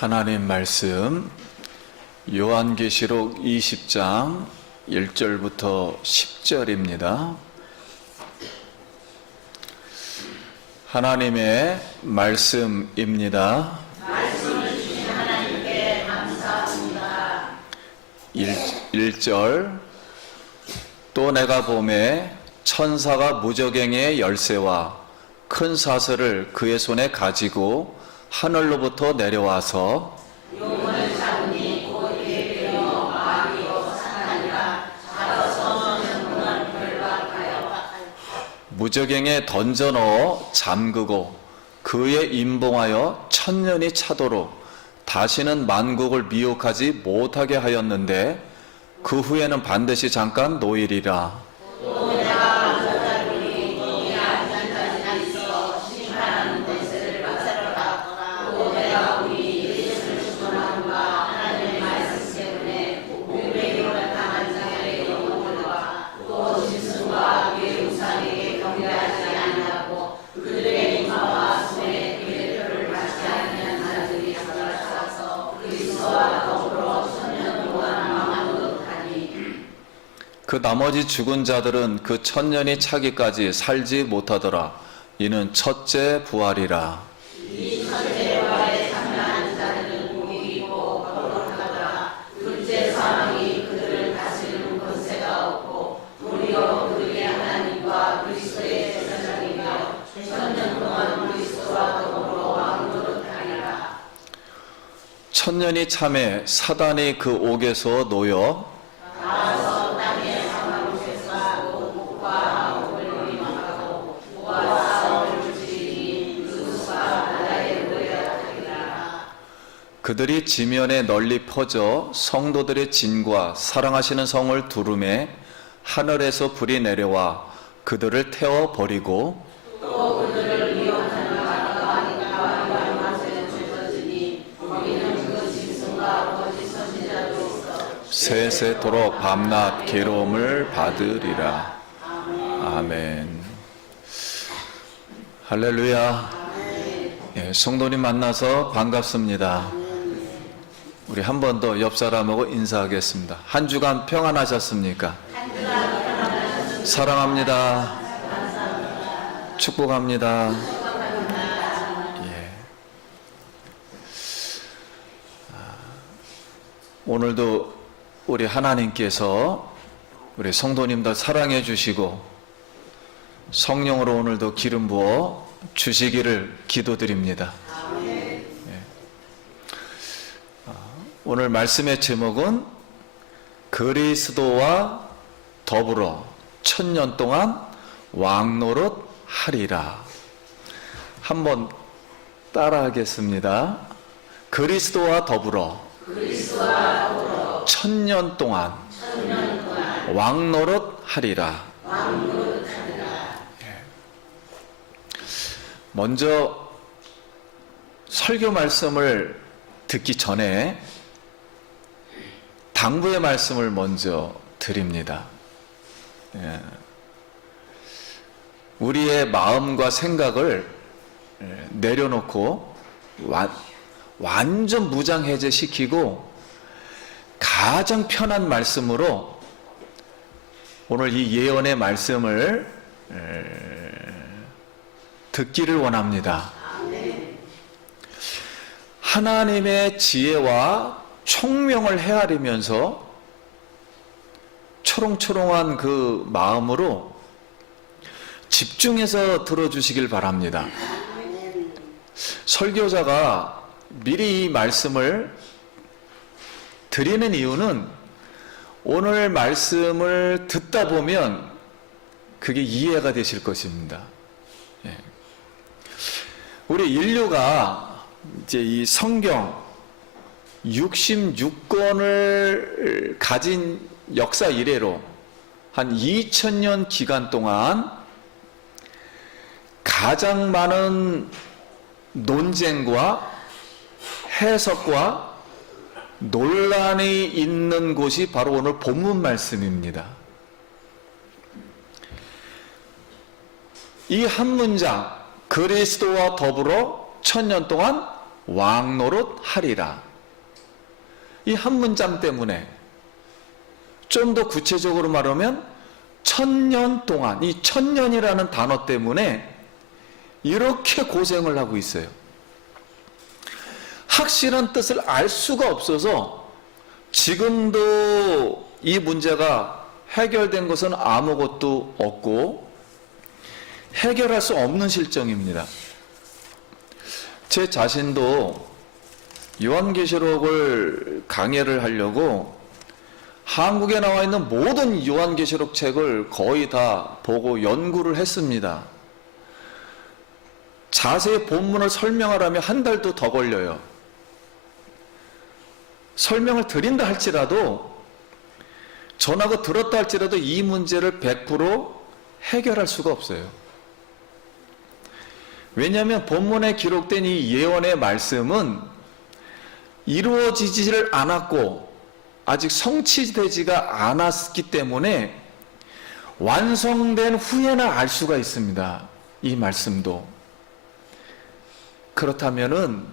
하나님 말씀 요한계시록 20장 1절부터 10절입니다. 하나님의 말씀입니다. 말씀을 주신 하나님께 감사합니다. 1절 또 내가 보매 천사가 무저갱의 열쇠와 큰 사슬을 그의 손에 가지고 하늘로부터 내려와서 용을 잡으니 곧 예배요 마귀요 사탄이라 잡아서 전문을 결박하여 무저갱에 던져 넣어 잠그고 그에 임봉하여 천년이 차도록 다시는 만국을 미혹하지 못하게 하였는데 그 후에는 반드시 잠깐 노일이라. 또 내가 저자들이 거기 앉은 자리나 있어 심판하는 권세를 받으라. 또 내가 우리 예수를 주문함과 하나님의 말씀 때문에 유배기를 당한 자의 영혼들과 또 짐승과 그의 우상에게 경배하지 아니하고 그들의 이마와 손에 그의 표를 받지 아니한 자들이 살아서 그리스도와 더불어 천년 동안 망하도록 하니 그 나머지 죽은 자들은 그 천년이 차기까지 살지 못하더라. 이는 첫째 부활이라. 이 첫째 부활에 참여하는 자들은 복이 있고 거룩하더라. 둘째 사망이 그들을 다스리는 권세가 없고 도리어 그들의 하나님과 그리스도의 제사장이며 천년 동안 그리스도와 더불어 왕노릇하리라. 천년이 참에 사단이 그 옥에서 놓여 나와서 땅의 사망곳에서 목과 마음을 노림하고 모아 싸움을 지니 누수가 바다에 놓여야 하리라. 그들이 지면에 널리 퍼져 성도들의 진과 사랑하시는 성을 두루매 하늘에서 불이 내려와 그들을 태워 버리고 또 그들을 미혹하는 마귀가 왕맛에 죄졌으니 거기는 그 짐승과 거짓 선지자도 있어 세세토록 밤낮 괴로움을 받으리라. 아멘. 할렐루야. 예, 성도님 만나서 반갑습니다. 우리 한 번 더 옆 사람하고 인사하겠습니다. 한 주간 평안하셨습니까? 사랑합니다. 축복합니다. 예. 오늘도 우리 하나님께서 우리 성도님들 사랑해 주시고 성령으로 오늘도 기름 부어 주시기를 기도드립니다. 예. 오늘 말씀의 제목은 그리스도와 더불어 천년 동안 왕노릇 하리라. 한번 따라하겠습니다. 그리스도와 더불어 천년 동안 왕노릇 하리라. 먼저 설교 말씀을 듣기 전에 당부의 말씀을 먼저 드립니다. 우리의 마음과 생각을 내려놓고 완전 무장해제시키고 가장 편한 말씀으로 오늘 이 예언의 말씀을 듣기를 원합니다. 하나님의 지혜와 총명을 헤아리면서 초롱초롱한 그 마음으로 집중해서 들어주시길 바랍니다. 설교자가 미리 이 말씀을 드리는 이유는 오늘 말씀을 듣다 보면 그게 이해가 되실 것입니다. 예. 우리 인류가 이제 이 성경 66권을 가진 역사 이래로 한 2000년 기간 동안 가장 많은 논쟁과 해석과 논란이 있는 곳이 바로 오늘 본문 말씀입니다. 이 한 문장, 그리스도와 더불어 천년 동안 왕노릇 하리라. 이 한 문장 때문에 좀 더 구체적으로 말하면 1000년 동안, 이 1000년이라는 단어 때문에 이렇게 고생을 하고 있어요. 확실한 뜻을 알 수가 없어서 지금도 이 문제가 해결된 것은 아무것도 없고 해결할 수 없는 실정입니다. 제 자신도 요한계시록을 강해를 하려고 한국에 나와 있는 모든 요한계시록 책을 거의 다 보고 연구를 했습니다. 자세히 본문을 설명하려면 한 달도 더 걸려요. 설명을 드린다 할지라도, 전하고 들었다 할지라도 이 문제를 100% 해결할 수가 없어요. 왜냐하면 본문에 기록된 이 예언의 말씀은 이루어지지를 않았고 아직 성취되지가 않았기 때문에 완성된 후에나 알 수가 있습니다. 이 말씀도. 그렇다면은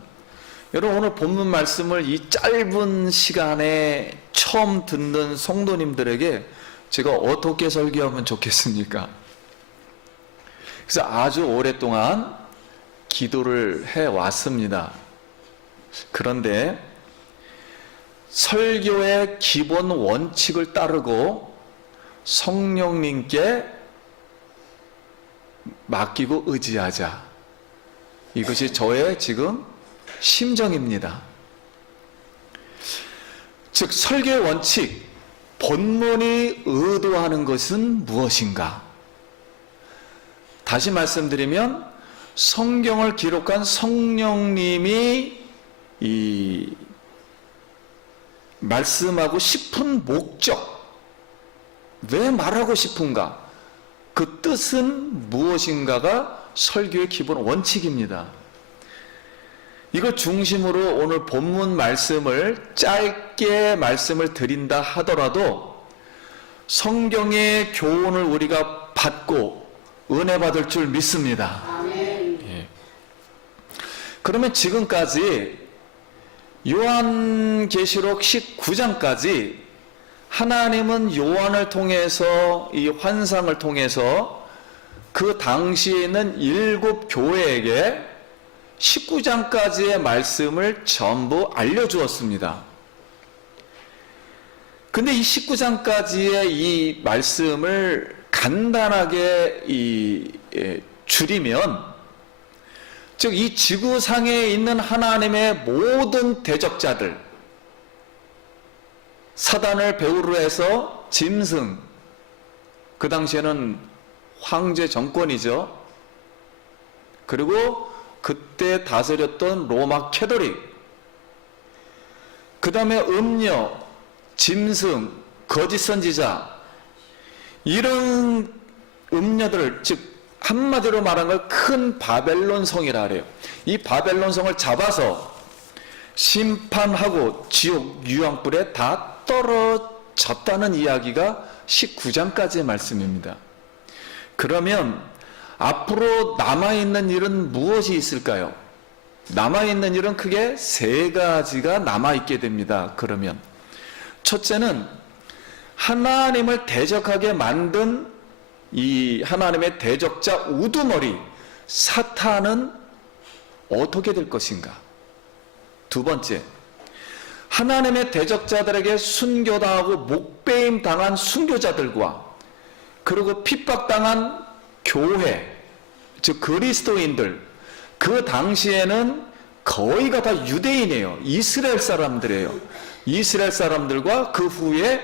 여러분, 오늘 본문 말씀을 이 짧은 시간에 처음 듣는 성도님들에게 제가 어떻게 설교하면 좋겠습니까? 그래서 아주 오랫동안 기도를 해왔습니다. 그런데 설교의 기본 원칙을 따르고 성령님께 맡기고 의지하자. 이것이 저의 지금 심정입니다. 즉, 설교의 원칙, 본문이 의도하는 것은 무엇인가? 다시 말씀드리면 성경을 기록한 성령님이 이 말씀하고 싶은 목적, 왜 말하고 싶은가, 그 뜻은 무엇인가가 설교의 기본 원칙입니다. 이걸 중심으로 오늘 본문 말씀을 짧게 말씀을 드린다 하더라도 성경의 교훈을 우리가 받고 은혜 받을 줄 믿습니다. 예. 그러면 지금까지 요한계시록 19장까지 하나님은 요한을 통해서, 이 환상을 통해서 그 당시에 있는 7 교회에게 19장까지의 말씀을 전부 알려주었습니다. 근데 이 19장까지의 이 말씀을 간단하게 줄이면, 즉 이 지구상에 있는 하나님의 모든 대적자들, 사단을 배후로 해서 짐승, 그 당시에는 황제 정권이죠. 그리고 그때 다스렸던 로마 캐토릭, 그 다음에 음녀, 짐승, 거짓 선지자, 이런 음녀들을, 즉 한마디로 말한 걸 큰 바벨론 성이라 그래요. 이 바벨론 성을 잡아서 심판하고 지옥 유황불에 다 떨어졌다는 이야기가 19장까지의 말씀입니다. 그러면 앞으로 남아있는 일은 무엇이 있을까요? 남아있는 일은 크게 3가지가 남아있게 됩니다. 그러면 첫째는 하나님을 대적하게 만든 이 하나님의 대적자 우두머리 사탄은 어떻게 될 것인가? 두 번째, 하나님의 대적자들에게 순교당하고 목배임 당한 순교자들과, 그리고 핍박당한 교회, 즉 그리스도인들, 그 당시에는 거의가 다 유대인이에요. 이스라엘 사람들이에요. 이스라엘 사람들과 그 후에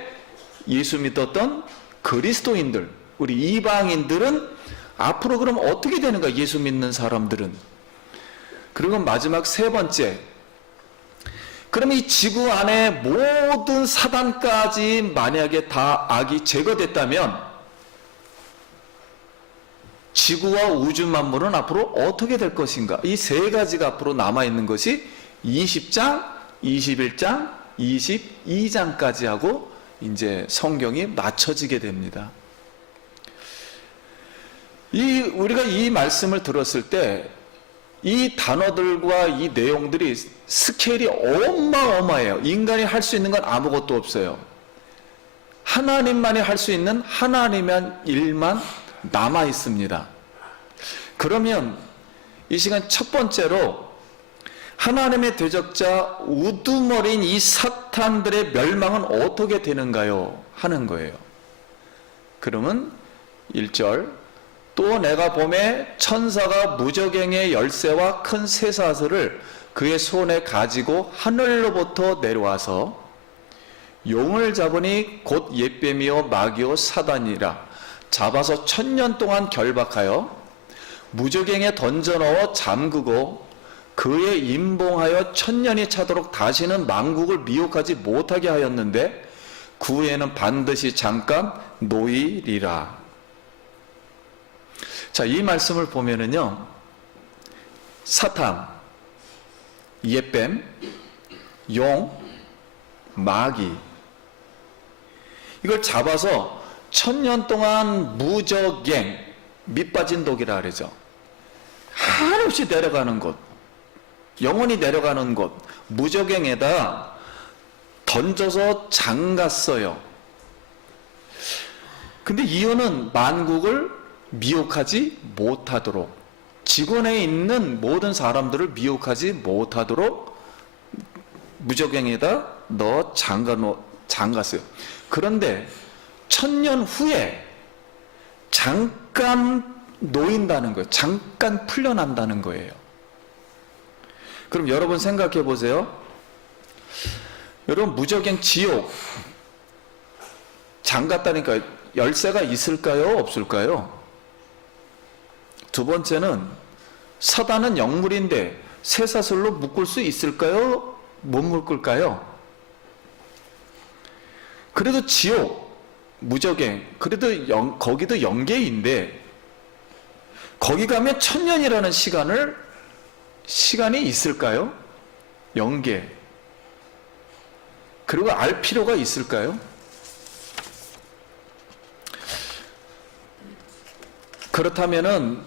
예수 믿었던 그리스도인들, 우리 이방인들은 앞으로 그럼 어떻게 되는가? 예수 믿는 사람들은. 그리고 마지막 3번째, 그럼 이 지구 안에 모든 사단까지 만약에 다 악이 제거됐다면 지구와 우주 만물은 앞으로 어떻게 될 것인가? 이 3가지가 앞으로 남아있는 것이 20장, 21장, 22장까지 하고 이제 성경이 맞춰지게 됩니다. 우리가 이 말씀을 들었을 때 이 단어들과 이 내용들이 스케일이 어마어마해요. 인간이 할 수 있는 건 아무것도 없어요. 하나님만이 할 수 있는 하나님의 일만 남아 있습니다. 그러면 이 시간 첫 번째로 하나님의 대적자 우두머리인 이 사탄들의 멸망은 어떻게 되는가요? 하는 거예요. 그러면 1절, 또 내가 보매 천사가 무저갱의 열쇠와 큰 쇠사슬을 그의 손에 가지고 하늘로부터 내려와서 용을 잡으니 곧 옛뱀이요 마귀요 사단이라 잡아서 1000년 동안 결박하여 무저갱에 던져넣어 잠그고 그의 임봉하여 1000년이 차도록 다시는 만국을 미혹하지 못하게 하였는데 그 후에는 반드시 잠깐 놓이리라. 자, 이 말씀을 보면은요, 사탄, 옛뱀, 용, 마귀, 이걸 잡아서 1000년 동안 무저갱, 밑빠진 독이라 그러죠. 한없이 내려가는 곳, 영원히 내려가는 곳, 무저갱에다 던져서 잠갔어요. 근데 이유는 만국을 미혹하지 못하도록, 지구내에 있는 모든 사람들을 미혹하지 못하도록 무저갱에다 넣어 잠갔어요. 그런데 1000년 후에 잠깐 놓인다는 거예요. 잠깐 풀려난다는 거예요. 그럼 여러분 생각해 보세요. 여러분, 무저갱 지옥 잠갔다니까 열쇠가 있을까요? 없을까요? 두 번째는 사단은 영물인데 쇠사슬로 묶을 수 있을까요? 못 묶을까요? 그래도 지옥, 무저갱, 그래도 거기도 영계인데 거기 가면 1000년이라는 시간이 있을까요? 영계. 그리고 알 필요가 있을까요? 그렇다면은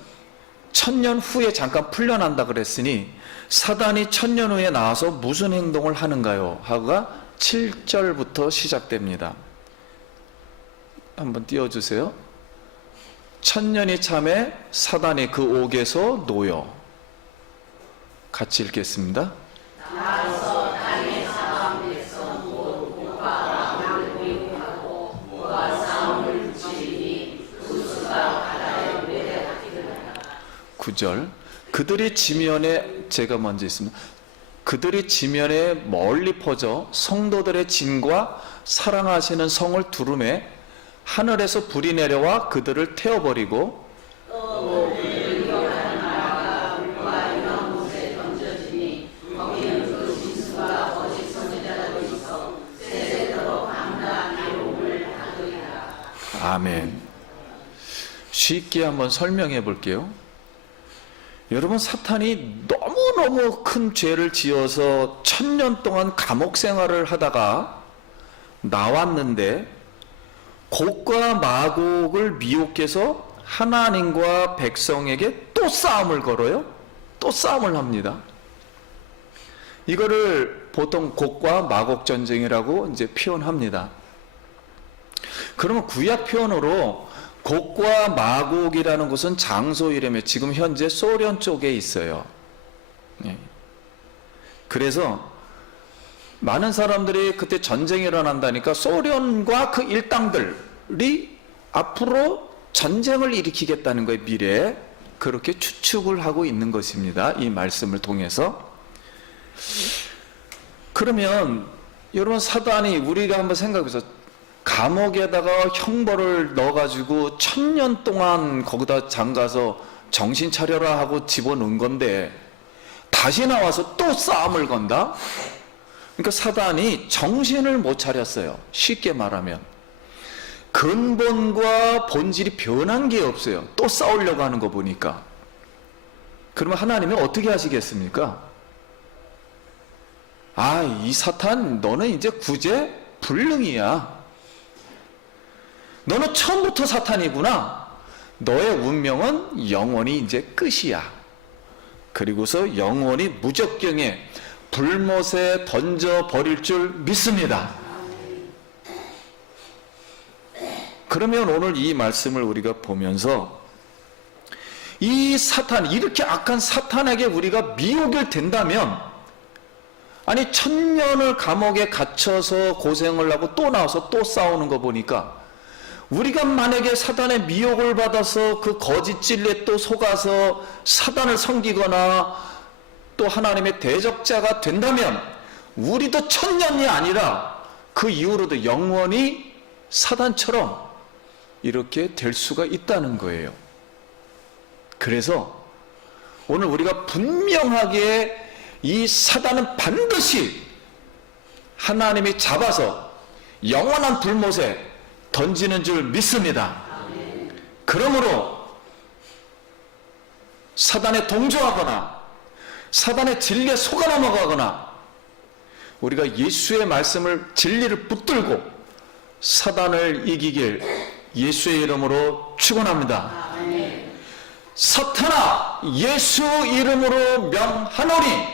1000년 후에 잠깐 풀려난다 그랬으니 사단이 1000년 후에 나와서 무슨 행동을 하는가요? 하고가 7절부터 시작됩니다. 한번 띄워주세요. 1000년이 참에 사단이 그 옥에서 놓여. 같이 읽겠습니다. 구절, 그들이 지면에, 제가 먼저 있습니다. 그들이 지면에 멀리 퍼져 성도들의 진과 사랑하시는 성을 두루매 하늘에서 불이 내려와 그들을 태워버리고 아멘. 쉽게 한번 설명해 볼게요. 여러분, 사탄이 너무너무 큰 죄를 지어서 1000년 동안 감옥 생활을 하다가 나왔는데 곡과 마곡을 미혹해서 하나님과 백성에게 또 싸움을 걸어요. 또 싸움을 합니다. 이거를 보통 곡과 마곡 전쟁이라고 이제 표현합니다. 그러면 구약 표현으로 곡과 마곡이라는 곳은 장소 이름에 지금 현재 소련 쪽에 있어요. 그래서 많은 사람들이 그때 전쟁이 일어난다니까 소련과 그 일당들이 앞으로 전쟁을 일으키겠다는 거예요. 미래에. 그렇게 추측을 하고 있는 것입니다. 이 말씀을 통해서. 그러면 여러분, 사단이, 우리가 한번 생각해서 감옥에다가 형벌을 넣어가지고 1000년 동안 거기다 잠가서 정신 차려라 하고 집어넣은 건데 다시 나와서 또 싸움을 건다? 그러니까 사단이 정신을 못 차렸어요. 쉽게 말하면 근본과 본질이 변한 게 없어요. 또 싸우려고 하는 거 보니까. 그러면 하나님이 어떻게 하시겠습니까? 아, 이 사탄, 너는 이제 구제 불능이야. 너는 처음부터 사탄이구나. 너의 운명은 영원히 이제 끝이야. 그리고서 영원히 무적경에 불못에 던져 버릴 줄 믿습니다. 그러면 오늘 이 말씀을 우리가 보면서 이 사탄, 이렇게 악한 사탄에게 우리가 미혹이 된다면, 아니 1000년을 감옥에 갇혀서 고생을 하고 또 나와서 또 싸우는 거 보니까, 우리가 만약에 사단의 미혹을 받아서 그 거짓 진리에 또 속아서 사단을 섬기거나 또 하나님의 대적자가 된다면, 우리도 1000년이 아니라 그 이후로도 영원히 사단처럼 이렇게 될 수가 있다는 거예요. 그래서 오늘 우리가 분명하게 이 사단은 반드시 하나님이 잡아서 영원한 불못에 던지는 줄 믿습니다. 그러므로 사단에 동조하거나 사단의 진리에 속아 넘어가거나, 우리가 예수의 말씀을, 진리를 붙들고 사단을 이기길 예수의 이름으로 축원합니다. 사탄아, 예수 이름으로 명하노니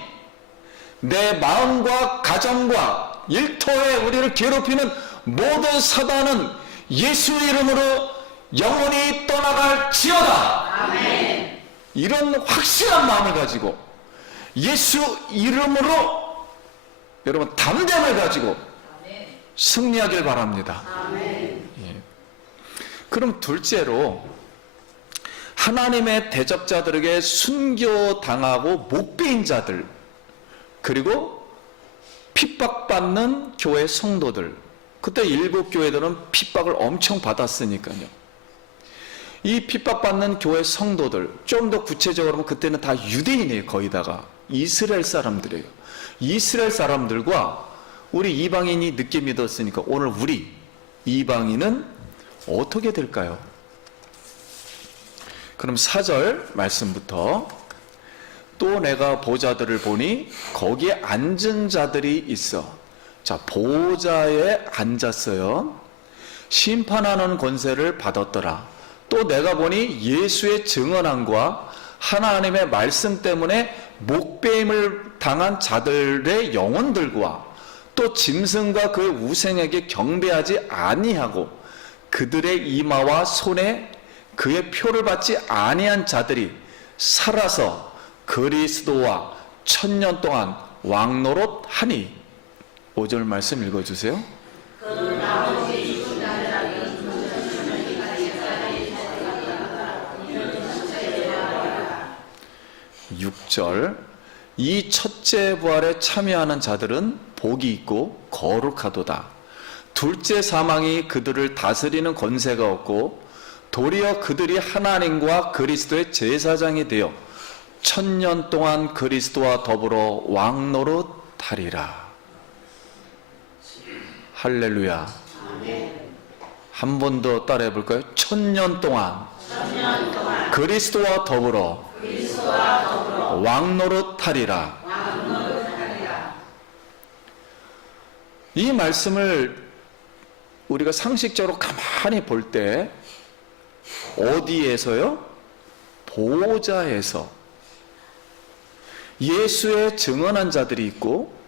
내 마음과 가정과 일터에 우리를 괴롭히는 모든 사단은 예수 이름으로 영원히 떠나갈지어다. 아멘. 이런 확실한 마음을 가지고 예수 이름으로 여러분 담대함을 가지고 승리하길 바랍니다. 아멘. 예. 그럼 둘째로, 하나님의 대적자들에게 순교당하고 목배인 자들, 그리고 핍박받는 교회 성도들. 그때 7교회들은 핍박을 엄청 받았으니까요. 이 핍박받는 교회 성도들, 좀 더 구체적으로 하면 그때는 다 유대인이에요. 거의다가 이스라엘 사람들이에요. 이스라엘 사람들과 우리 이방인이 늦게 믿었으니까 오늘 우리 이방인은 어떻게 될까요? 그럼 4절 말씀부터, 또 내가 보좌들을 보니 거기에 앉은 자들이 있어. 자, 보좌에 앉았어요. 심판하는 권세를 받았더라. 또 내가 보니 예수의 증언함과 하나님의 말씀 때문에 목배임을 당한 자들의 영혼들과 또 짐승과 그 우생에게 경배하지 아니하고 그들의 이마와 손에 그의 표를 받지 아니한 자들이 살아서 그리스도와 1000년 동안 왕노릇하니. 5절 말씀 읽어주세요. 6절, 이 첫째 부활에 참여하는 자들은 복이 있고 거룩하도다. 둘째 사망이 그들을 다스리는 권세가 없고 도리어 그들이 하나님과 그리스도의 제사장이 되어 1000년 동안 그리스도와 더불어 왕노릇하리라. 할렐루야. 한 번 더 따라해 볼까요? 1000년 동안 그리스도와 더불어 왕노릇하리라. 이 말씀을 우리가 상식적으로 가만히 볼 때 어디에서요? 보좌에서 예수의 증언한 자들이 있고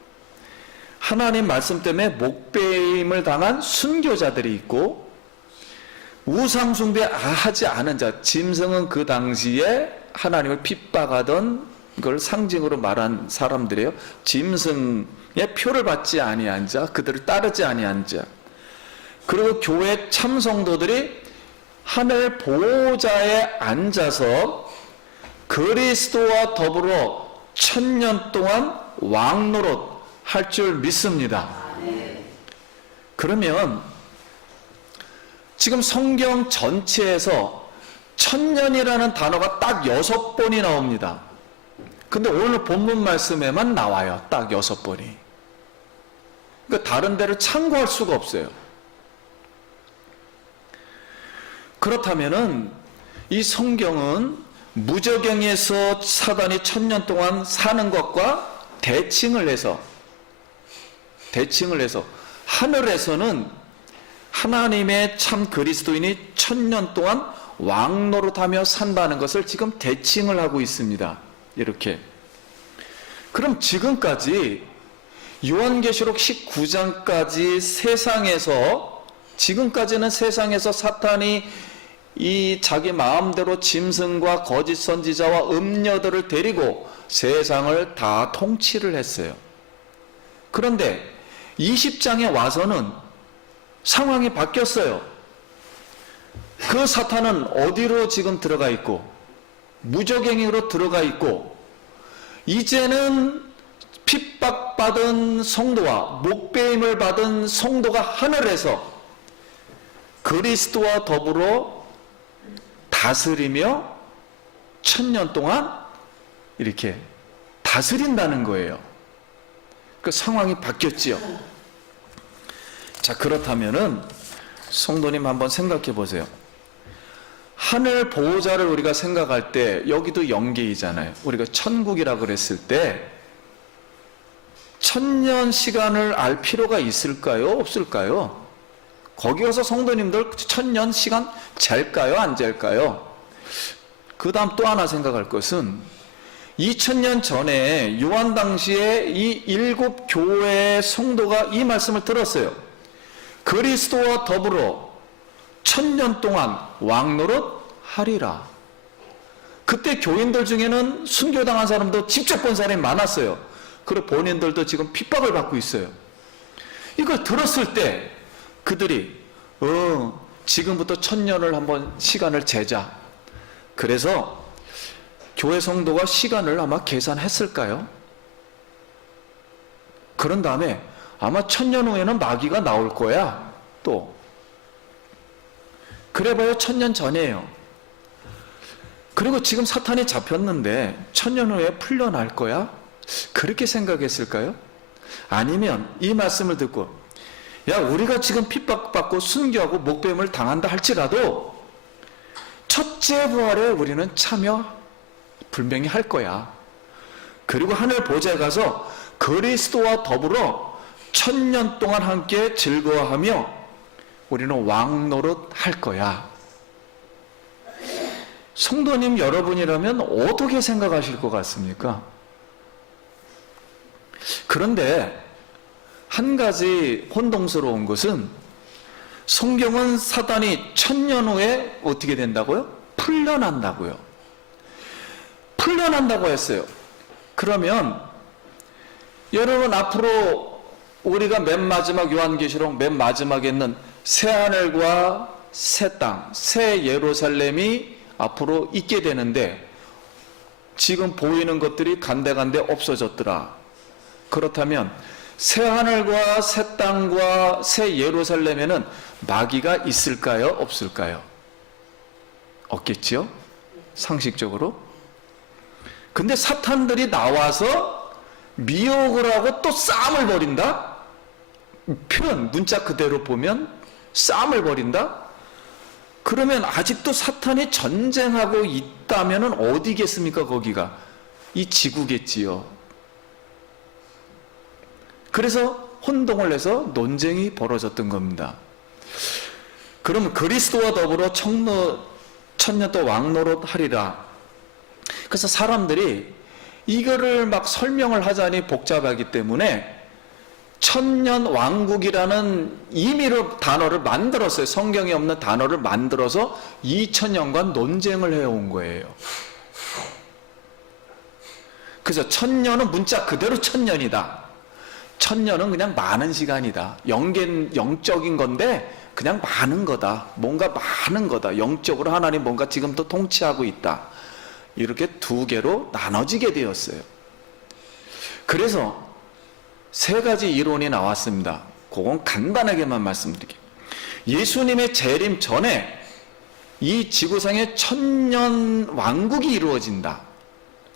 하나님 말씀 때문에 목배임을 당한 순교자들이 있고 우상 숭배하지 않은 자, 짐승은 그 당시에 하나님을 핍박하던 걸 상징으로 말한 사람들이에요. 짐승의 표를 받지 아니한 자, 그들을 따르지 아니한 자, 그리고 교회 참성도들이 하늘 보좌에 앉아서 그리스도와 더불어 1000년 동안 왕노릇 할 줄 믿습니다. 그러면 지금 성경 전체에서 1000년이라는 단어가 딱 6번이 나옵니다. 근데 오늘 본문 말씀에만 나와요. 딱 6번이. 그러니까 다른 데를 참고할 수가 없어요. 그렇다면은 이 성경은 무저경에서 사단이 1000년 동안 사는 것과 대칭을 해서 하늘에서는 하나님의 참 그리스도인이 1000년 동안 왕노릇하며 산다는 것을 지금 대칭을 하고 있습니다. 이렇게. 그럼 지금까지 요한계시록 19장까지 세상에서, 지금까지는 세상에서 사탄이 이 자기 마음대로 짐승과 거짓 선지자와 음녀들을 데리고 세상을 다 통치를 했어요. 그런데 20장에 와서는 상황이 바뀌었어요. 그 사탄은 어디로 지금 들어가 있고, 무적행위로 들어가 있고, 이제는 핍박받은 성도와 목배임을 받은 성도가 하늘에서 그리스도와 더불어 다스리며 1000년 동안 이렇게 다스린다는 거예요. 그 상황이 바뀌었지요. 자, 그렇다면은 성도님 한번 생각해 보세요. 하늘 보호자를 우리가 생각할 때 여기도 영계이잖아요. 우리가 천국이라 그랬을 때 1000년 시간을 알 필요가 있을까요? 없을까요? 거기 가서 성도님들 1000년 시간 잴까요? 안 잴까요? 그 다음 또 하나 생각할 것은 2000년 전에 요한 당시에 이 7 교회의 성도가 이 말씀을 들었어요. 그리스도와 더불어 1000년 동안 왕노릇 하리라. 그때 교인들 중에는 순교당한 사람도 직접 본 사람이 많았어요. 그리고 본인들도 지금 핍박을 받고 있어요. 이걸 들었을 때 그들이 지금부터 1000년을 한번 시간을 재자. 그래서 교회 성도가 시간을 아마 계산했을까요? 그런 다음에 아마 1000년 후에는 마귀가 나올 거야. 또 그래봐야 1000년 전이에요. 그리고 지금 사탄이 잡혔는데 1000년 후에 풀려날 거야? 그렇게 생각했을까요? 아니면 이 말씀을 듣고, 야, 우리가 지금 핍박받고 순교하고 목배임을 당한다 할지라도 첫째 부활에 우리는 참여 분명히 할 거야. 그리고 하늘 보좌에 가서 그리스도와 더불어 1000년 동안 함께 즐거워하며 우리는 왕노릇 할 거야. 성도님 여러분이라면 어떻게 생각하실 것 같습니까? 그런데 한 가지 혼동스러운 것은 성경은 사단이 1000년 후에 어떻게 된다고요? 풀려난다고요. 풀려난다고 했어요. 그러면 여러분 앞으로 우리가 맨 마지막 요한계시록 맨 마지막에 있는 새하늘과 새 땅, 새 예루살렘이 앞으로 있게 되는데 지금 보이는 것들이 간데간데 없어졌더라. 그렇다면 새하늘과 새 땅과 새 예루살렘에는 마귀가 있을까요? 없을까요? 없겠지요? 상식적으로. 근데 사탄들이 나와서 미혹을 하고 또 싸움을 벌인다? 표현, 문자 그대로 보면 싸움을 벌인다? 그러면 아직도 사탄이 전쟁하고 있다면 어디겠습니까? 거기가 이 지구겠지요. 그래서 혼동을 해서 논쟁이 벌어졌던 겁니다. 그럼 그리스도와 더불어 1000년 또 왕노릇 하리라. 그래서 사람들이 이거를 막 설명을 하자니 복잡하기 때문에 1000년 왕국이라는 임의로 단어를 만들었어요. 성경에 없는 단어를 만들어서 2000년간 논쟁을 해온 거예요. 그래서 1000년은 문자 그대로 1000년이다. 1000년은 그냥 많은 시간이다. 영적인 건데 그냥 많은 거다. 뭔가 많은 거다. 영적으로 하나님 뭔가 지금도 통치하고 있다. 이렇게 두 개로 나눠지게 되었어요. 그래서 세 가지 이론이 나왔습니다. 그건 간단하게만 말씀드릴게요. 예수님의 재림 전에 이 지구상에 1000년 왕국이 이루어진다.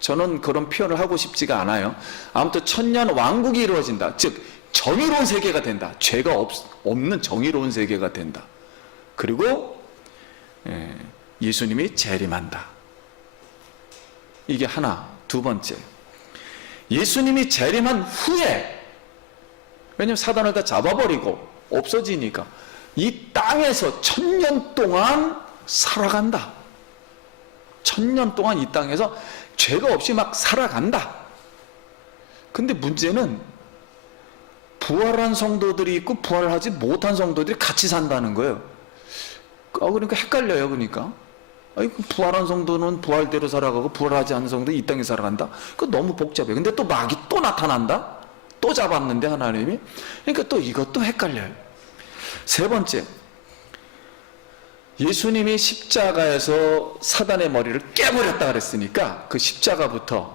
저는 그런 표현을 하고 싶지가 않아요. 아무튼 1000년 왕국이 이루어진다. 즉 정의로운 세계가 된다. 죄가 없는 정의로운 세계가 된다. 그리고 예수님이 재림한다. 이게 하나. 두 번째, 예수님이 재림한 후에, 왜냐하면 사단을 다 잡아버리고 없어지니까 이 땅에서 1000년 동안 살아간다. 1000년 동안 이 땅에서 죄가 없이 막 살아간다. 근데 문제는 부활한 성도들이 있고 부활하지 못한 성도들이 같이 산다는 거예요. 그러니까 헷갈려요. 그러니까 부활한 성도는 부활대로 살아가고 부활하지 않은 성도는 이 땅에 살아간다. 그거 너무 복잡해요. 근데 또 마귀 또 나타난다. 또 잡았는데 하나님이. 그러니까 또 이것도 헷갈려요. 세 번째, 예수님이 십자가에서 사단의 머리를 깨버렸다 그랬으니까 그 십자가부터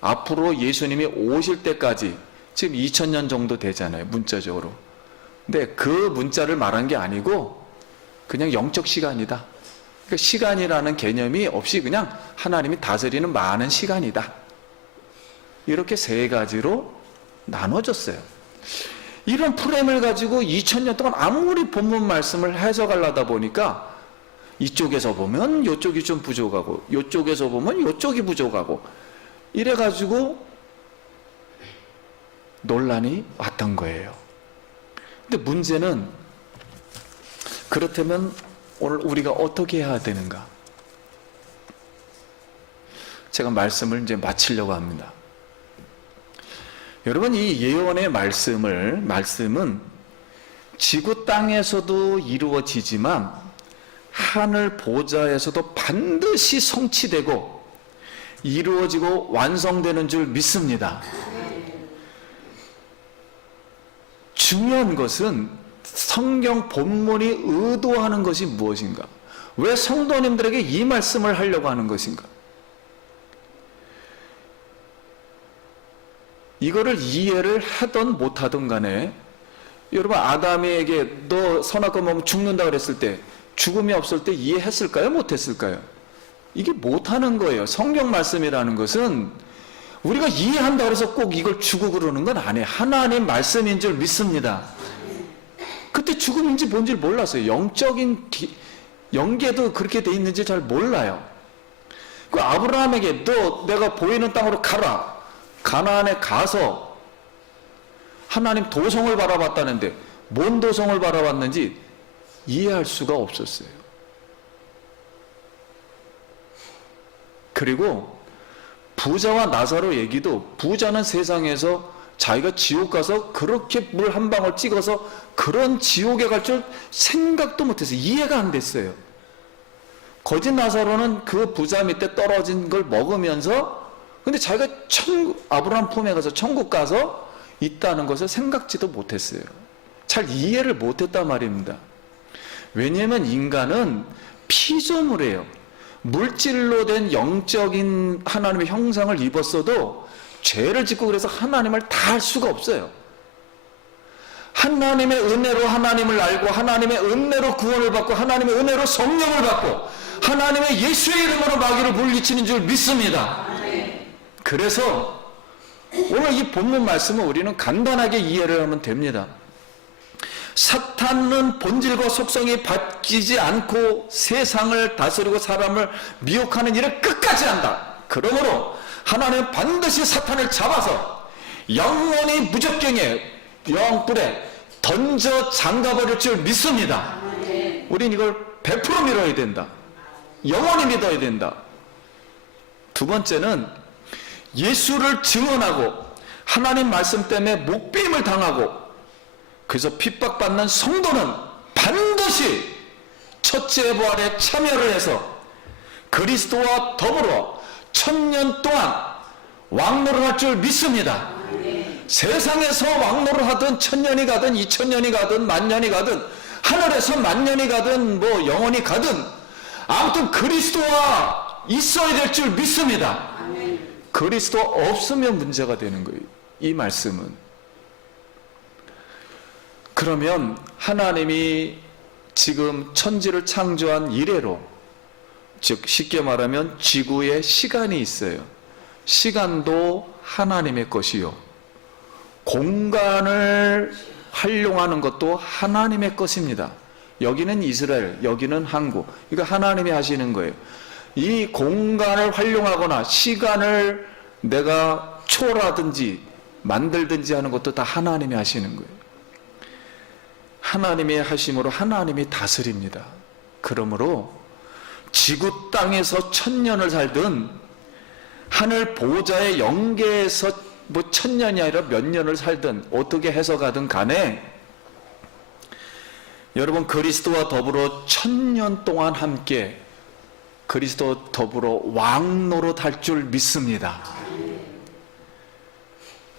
앞으로 예수님이 오실 때까지 지금 2000년 정도 되잖아요. 문자적으로. 근데 그 문자를 말한 게 아니고 그냥 영적 시간이다. 그러니까 시간이라는 개념이 없이 그냥 하나님이 다스리는 많은 시간이다. 이렇게 세 가지로 나눠졌어요. 이런 프레임을 가지고 2000년 동안 아무리 본문 말씀을 해석하려다 보니까 이쪽에서 보면 이쪽이 좀 부족하고 이쪽에서 보면 이쪽이 부족하고 이래가지고 논란이 왔던 거예요. 근데 문제는 그렇다면 오늘 우리가 어떻게 해야 되는가? 제가 말씀을 이제 마치려고 합니다. 여러분, 이 예언의 말씀은 지구 땅에서도 이루어지지만 하늘 보좌에서도 반드시 성취되고 이루어지고 완성되는 줄 믿습니다. 중요한 것은 성경 본문이 의도하는 것이 무엇인가? 왜 성도님들에게 이 말씀을 하려고 하는 것인가? 이거를 이해를 하든 못하든 간에 여러분, 아담에게 너 선악과 먹으면 죽는다 그랬을 때 죽음이 없을 때 이해했을까요? 못했을까요? 이게 못하는 거예요. 성경 말씀이라는 것은 우리가 이해한다 그래서 꼭 이걸 주고 그러는 건 아니에요. 하나님 말씀인 줄 믿습니다. 그때 죽음인지 뭔지 몰랐어요. 영적인 영계도 그렇게 돼 있는지 잘 몰라요. 그 아브라함에게 너 내가 보이는 땅으로 가라. 가나안에 가서 하나님 도성을 바라봤다는데 뭔 도성을 바라봤는지 이해할 수가 없었어요. 그리고 부자와 나사로 얘기도 부자는 세상에서 자기가 지옥 가서 그렇게 물 한 방울 찍어서 그런 지옥에 갈 줄 생각도 못했어요. 이해가 안 됐어요. 거짓 나사로는 그 부자 밑에 떨어진 걸 먹으면서 근데 자기가 아브라함 품에 가서 천국 가서 있다는 것을 생각지도 못했어요. 잘 이해를 못했단 말입니다. 왜냐하면 인간은 피조물이에요. 물질로 된 영적인 하나님의 형상을 입었어도 죄를 짓고 그래서 하나님을 다 할 수가 없어요. 하나님의 은혜로 하나님을 알고 하나님의 은혜로 구원을 받고 하나님의 은혜로 성령을 받고 하나님의 예수의 이름으로 마귀를 물리치는 줄 믿습니다. 그래서 오늘 이 본문 말씀은 우리는 간단하게 이해를 하면 됩니다. 사탄은 본질과 속성이 바뀌지 않고 세상을 다스리고 사람을 미혹하는 일을 끝까지 한다. 그러므로 하나님은 반드시 사탄을 잡아서 영원히 무적경에 영불에 던져 잠가버릴 줄 믿습니다. 우린 이걸 100% 믿어야 된다. 영원히 믿어야 된다. 두 번째는 예수를 증언하고 하나님 말씀 때문에 목배임을 당하고 그래서 핍박받는 성도는 반드시 첫째 부활에 참여를 해서 그리스도와 더불어 1000년 동안 왕노를 할 줄 믿습니다. 세상에서 왕노를 하든 1000년이 가든 2000년이 가든 만년이 가든 하늘에서 만년이 가든 뭐 영원히 가든 아무튼 그리스도와 있어야 될 줄 믿습니다. 그리스도 없으면 문제가 되는 거예요. 이 말씀은. 그러면 하나님이 지금 천지를 창조한 이래로, 즉 쉽게 말하면 지구에 시간이 있어요. 시간도 하나님의 것이요, 공간을 활용하는 것도 하나님의 것입니다. 여기는 이스라엘, 여기는 한국, 이거 하나님이 하시는 거예요. 이 공간을 활용하거나 시간을 내가 초월하든지 만들든지 하는 것도 다 하나님이 하시는 거예요. 하나님이 하심으로 하나님이 다스립니다. 그러므로 지구 땅에서 1000년을 살든 하늘 보좌의 영계에서 뭐 1000년이 아니라 몇 년을 살든 어떻게 해석하든 간에 여러분 그리스도와 더불어 1000년 동안 함께 그리스도 더불어 왕노릇 할 줄 믿습니다.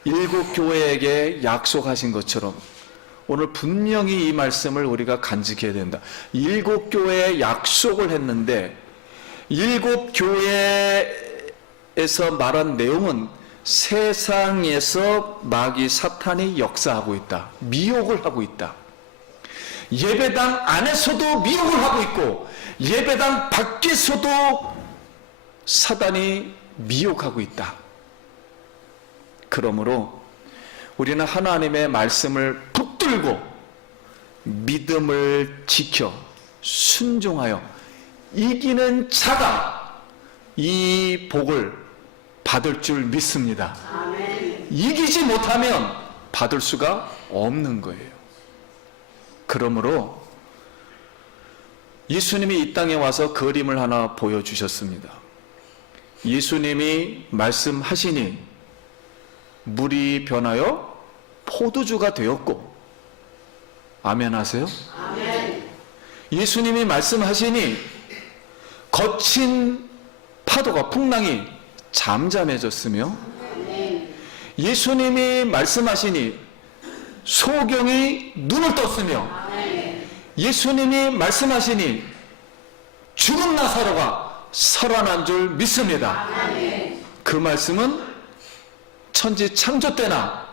일곱 교회에게 약속하신 것처럼 오늘 분명히 이 말씀을 우리가 간직해야 된다. 일곱 교회에 약속을 했는데 일곱 교회에서 말한 내용은 세상에서 마귀 사탄이 역사하고 있다. 미혹을 하고 있다. 예배당 안에서도 미혹을 하고 있고 예배당 밖에서도 사단이 미혹하고 있다. 그러므로 우리는 하나님의 말씀을 붙들고 믿음을 지켜 순종하여 이기는 자가 이 복을 받을 줄 믿습니다. 아멘. 이기지 못하면 받을 수가 없는 거예요. 그러므로 예수님이 이 땅에 와서 그림을 하나 보여주셨습니다. 예수님이 말씀하시니 물이 변하여 포도주가 되었고, 아멘 하세요? 아멘. 예수님이 말씀하시니 거친 파도가 풍랑이 잠잠해졌으며, 예수님이 말씀하시니 소경이 눈을 떴으며, 예수님이 말씀하시니 죽은 나사로가 살아난 줄 믿습니다. 그 말씀은 천지 창조 때나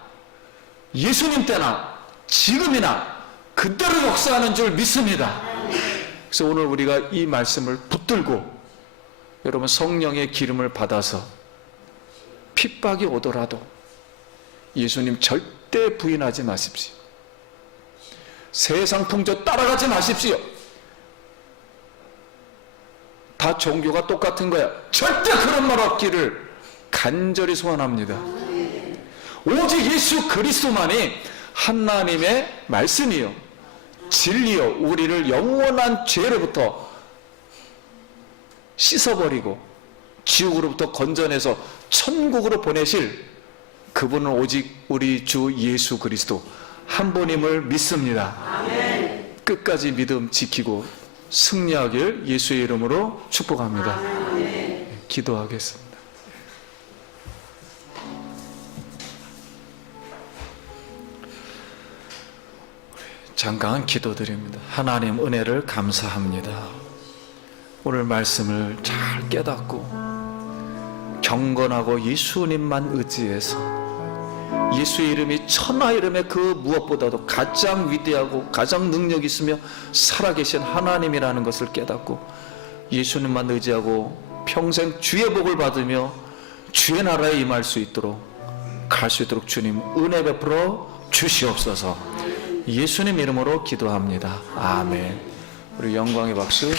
예수님 때나 지금이나 그대로 역사하는 줄 믿습니다. 그래서 오늘 우리가 이 말씀을 붙들고 여러분 성령의 기름을 받아서 핍박이 오더라도 예수님 절대 부인하지 마십시오. 세상 풍조 따라가지 마십시오. 다 종교가 똑같은 거야. 절대 그런 말 없기를 간절히 소원합니다. 오직 예수 그리스도만이 하나님의 말씀이요 진리요 우리를 영원한 죄로부터 씻어버리고 지옥으로부터 건져내서 천국으로 보내실 그분은 오직 우리 주 예수 그리스도 한 분임을 믿습니다. 아멘. 끝까지 믿음 지키고 승리하길 예수의 이름으로 축복합니다. 아멘. 기도하겠습니다. 잠깐 기도드립니다. 하나님 은혜를 감사합니다. 오늘 말씀을 잘 깨닫고 경건하고 예수님만 의지해서 예수의 이름이 천하 이름의 그 무엇보다도 가장 위대하고 가장 능력 있으며 살아계신 하나님이라는 것을 깨닫고 예수님만 의지하고 평생 주의 복을 받으며 주의 나라에 임할 수 있도록 갈 수 있도록 주님 은혜 베풀어 주시옵소서. 예수님 이름으로 기도합니다. 아멘. 우리 영광의 박수